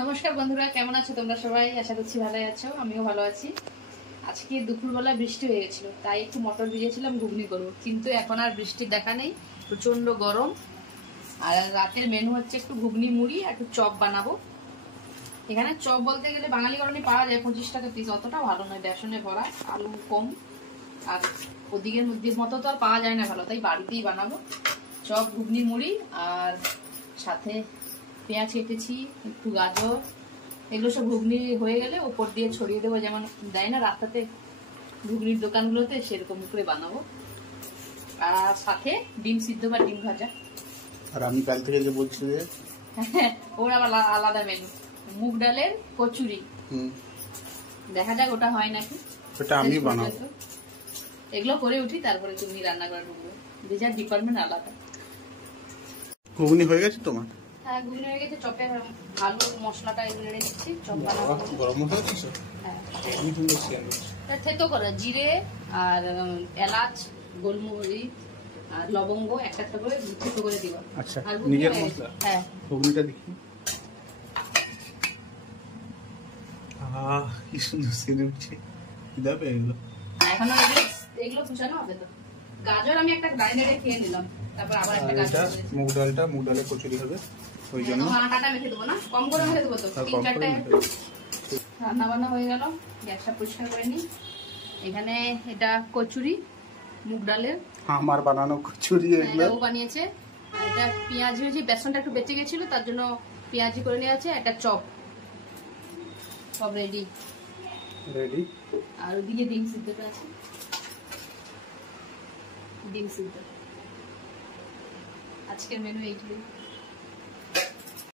নমস্কার বন্ধুরা, কেমন আছো তোমরা সবাই? আশা করছি ভালোই আছো, আমিও ভালো আছি। আজকে দুপুরবেলা বৃষ্টি হয়ে গেছিল, তাই একটু মটর ভিজিয়েছিলাম ঘুগনি করবো, কিন্তু এখন আর বৃষ্টির দেখা নেই, প্রচন্ড গরম। আর রাতের মেনু হচ্ছে একটু ঘুগনি মুড়ি আর একটু চপ বানাবো। এখানে চপ বলতে গেলে বাঙালি গরমে পাওয়া যায় 25 টাকা পিস, অতটা ভালো নয়, বেসনে ভরা, আলু কম, আর ওদিকের মতো তো আর পাওয়া যায় না ভালো, তাই বাড়িতেই বানাবো চপ ঘুগনি মুড়ি। আর সাথে পেঁয়াজ কেটেছি, একটু গাজর, এগুলো সব ঘুগনি হয়ে গেলে ওপর দিয়ে ছড়িয়ে দেবো, যেমন দেয় না রাস্তাতে ঘুগনির দোকানগুলোতে, সেরকম করে বানাবো। আর সাথে ডিম সিদ্ধ বা ডিম ভাজা। আর আমি কাল থেকে যে বলছি যে ওর আবার আলাদা মেনু, মুগ ডালের কচুরি। দেখা যাক ওটা হয় নাকি, ওটা আমি বানাবো। এগুলো করে উঠি, তারপরে তুমি রান্না করে ঢুকবে, যে যার ডিপার্টমেন্ট আলাদা। ঘুগনি হয়ে গেছে তোমার? হ্যাঁ, ঘুগনি হয়ে গেছে। চপে আলু মশলাটা এগুলো রেখে দিচ্ছি, চপ বানাবো। গরম মশলা দিচ্ছ? হ্যাঁ, আমি কিন্তু শিয়াল থেতো করে জিরে আর এলাচ, গোলমরিচ আর লবঙ্গ একটা একটা করে থেতো করে দিবা। আচ্ছা, নিজের মশলা। হ্যাঁ, ঘুগনিটা দেখি। কি সুন্দর সেরে উঠছে। দেবে এগুলো এখন এগুলো কুচানো হবে তো। গাজর আমি একটা গ্রাইন্ডারে খেয়ে নিলাম, তারপর আবার একটা গাজর মুগ ডালের কচুরি হবে, ওই জন্য আটাটা মেখে দেবো না, কম করে মেখে দেবো তো। 3-4টা রান্না বান্না হয়ে গেল, গ্যাসটা পরিষ্কার করে নিই। এখানে এটা কচুরি মুগ ডালের, আমার বানানো কচুরি এগুলো ও বানিয়েছে। আর এটা পেঁয়াজি হয়েছে, বেসনটা একটু বেঁচে গেছিল, তার জন্য পেঁয়াজি করে নিয়ে আছে। একটা চপ, সব রেডি। আর ওদিকে ডিম সিদ্ধটা আছে, ডিম সিদ্ধ। আজকের মেনু এইগুলোই।